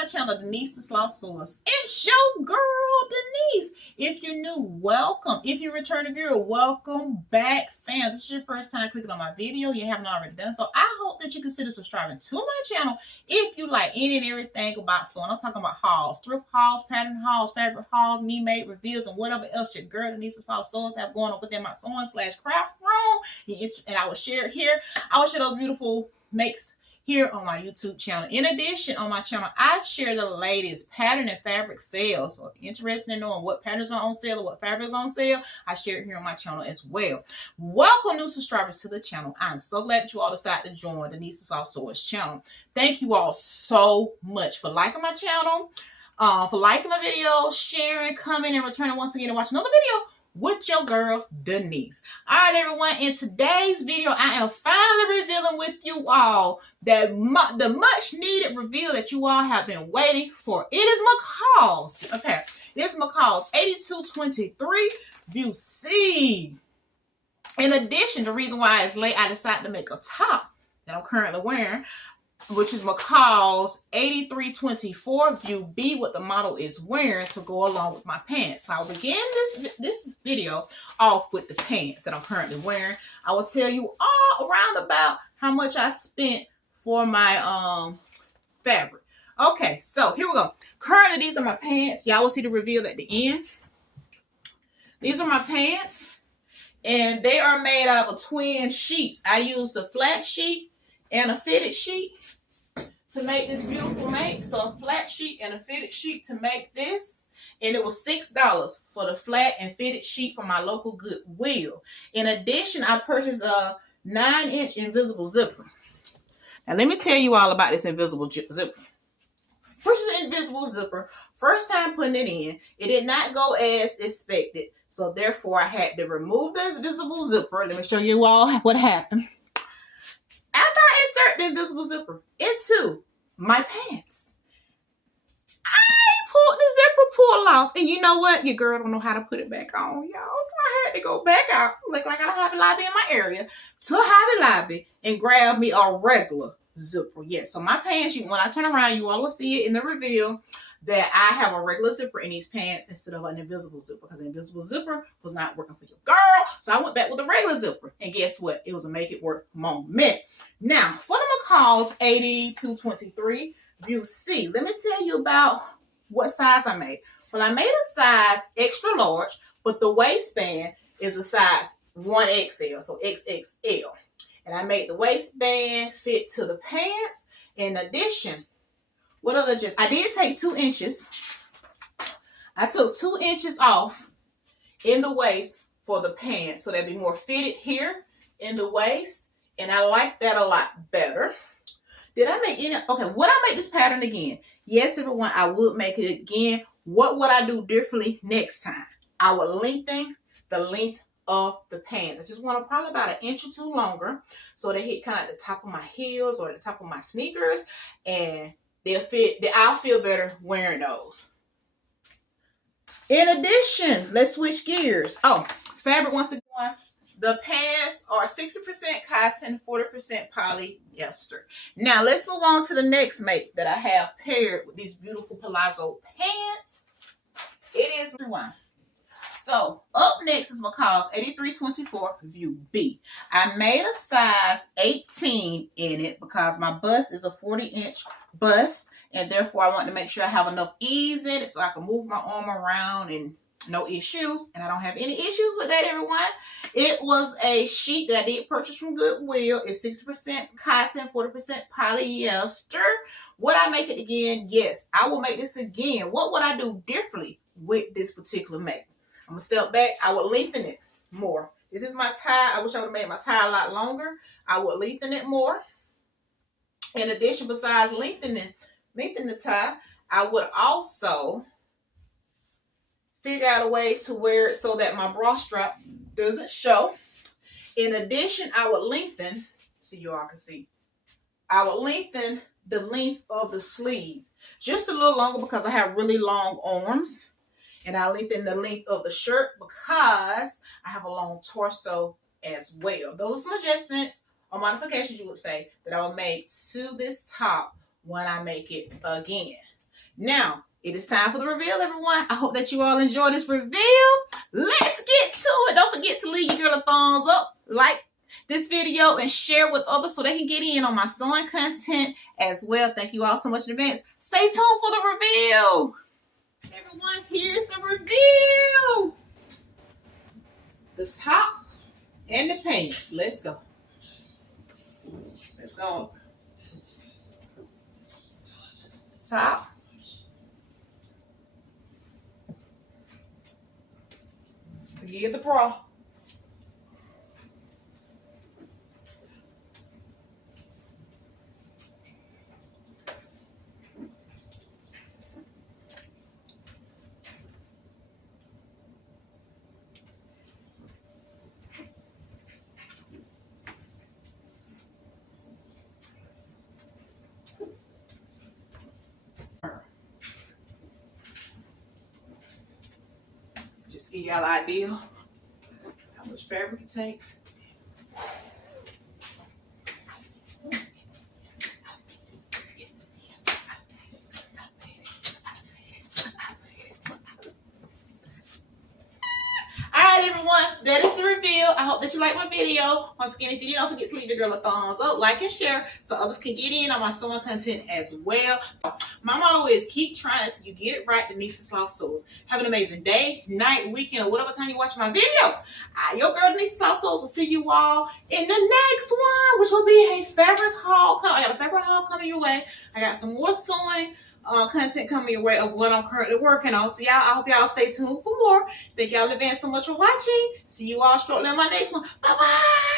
my channel, Denise the Sloth Sewist. It's your girl, Denise. If you're new, welcome. If you're a returning viewer, welcome back, fans. This is your first time clicking on my video. You haven't already done so. I hope that you consider subscribing to my channel if you like any and everything about sewing. I'm talking about hauls, thrift hauls, pattern hauls, fabric hauls, me-made reveals, and whatever else your girl, Denise the Sloth Sewist, have going on within my sewing/craft room. And I will share it here. I will share those beautiful makes here on my YouTube channel. In addition, on my channel, I share the latest pattern and fabric sales. So if you're interested in knowing what patterns are on sale or what fabrics on sale, I share it here on my channel as well. Welcome new subscribers to the channel. I'm so glad that you all decided to join Denise the Sloth Sewist channel. Thank you all so much for liking my channel, for liking my videos, sharing, commenting, and returning once again to watch another video with your girl, Denise. All right, everyone. In today's video, I am finally revealing with you all that the much needed reveal that you all have been waiting for. It is McCall's. Okay, it is McCall's 8223 View C. In addition, the reason why it's late, I decided to make a top that I'm currently wearing, which is McCall's 8324 View B, what the model is wearing to go along with my pants. So I'll begin this video off with the pants that I'm currently wearing. I will tell you all around about how much I spent for my fabric. Okay, so here we go. Currently, these are my pants. Y'all will see the reveal at the end. These are my pants, and they are made out of a twin sheets. I used a flat sheet and a fitted sheet to make this beautiful make. So a flat sheet and a fitted sheet to make this. And it was $6 for the flat and fitted sheet from my local Goodwill. In addition, I purchased a 9-inch invisible zipper. Now let me tell you all about this invisible zipper. Purchased an invisible zipper. First time putting it in, it did not go as expected. So therefore I had to remove the invisible zipper. Let me show you all what happened. After I insert the invisible zipper into my pants, I pulled the zipper pull off. And you know what? Your girl don't know how to put it back on, y'all. So I had to go back out, look like I got a Hobby Lobby in my area, to Hobby Lobby and grab me a regular zipper. Yeah, so my pants, when I turn around, you all will see it in the reveal that I have a regular zipper in these pants instead of an invisible zipper, because the invisible zipper was not working for your girl. So I went back with a regular zipper, and guess what? It was a make it work moment. Now, for the McCall's 8223 View C, let me tell you about what size I made. Well, I made a size extra large, but the waistband is a size 1XL, so XXL. And I made the waistband fit to the pants. In addition, what other just? I did take 2 inches. I took 2 inches off in the waist for the pants, so they'd be more fitted here in the waist. And I like that a lot better. Did I make any? Okay, would I make this pattern again? Yes, everyone, I would make it again. What would I do differently next time? I would lengthen the length of the pants. I just want to probably about 1 inch or 2 longer, so they hit kind of at the top of my heels or the top of my sneakers, and they'll fit. I'll feel better wearing those. In addition, let's switch gears. Oh, fabric once again. The pants are 60% cotton, 40% polyester. Now let's move on to the next make that I have paired with these beautiful palazzo pants. It is one. So up next is McCall's 8324 View B. I made a size 18 in it because my bust is a 40-inch bust, and therefore I want to make sure I have enough ease in it so I can move my arm around and no issues. And I don't have any issues with that, everyone. It was a sheet that I did purchase from Goodwill. It's 60% cotton, 40% polyester. Would I make it again? Yes, I will make this again. What would I do differently with this particular make? I'm going to step back. I would lengthen it more. This is my tie. I wish I would have made my tie a lot longer. I would lengthen it more. In addition, besides lengthening the tie, I would also figure out a way to wear it so that my bra strap doesn't show. In addition, I would lengthen, so you all can see, I would lengthen the length of the sleeve just a little longer because I have really long arms. And I lengthen the length of the shirt because I have a long torso as well. Those are some adjustments or modifications, you would say, that I will make to this top when I make it again. Now, it is time for the reveal, everyone. I hope that you all enjoy this reveal. Let's get to it. Don't forget to leave your girl a thumbs up, like this video, and share with others so they can get in on my sewing content as well. Thank you all so much in advance. Stay tuned for the reveal. Everyone, here's the reveal. The top and the pants. Let's go. Let's go. Top. Forget the bra. Just to give y'all an idea how much fabric it takes. Everyone, that is the reveal. I hope that you like my video. Once again, if you did, don't forget to leave your girl a thumbs up, like, and share so others can get in on my sewing content as well. My motto is keep trying until you get it right. Denise the Sloth Sewist. Have an amazing day, night, weekend, or whatever time you watch my video. Your girl Denise the Sloth Sewist will see you all in the next one, which will be a fabric haul. I got a fabric haul coming your way. I got some more sewing content coming your way of what I'm currently working on. So y'all, I hope y'all stay tuned for more. Thank y'all in advance so much for watching. See you all shortly on my next one. Bye-bye.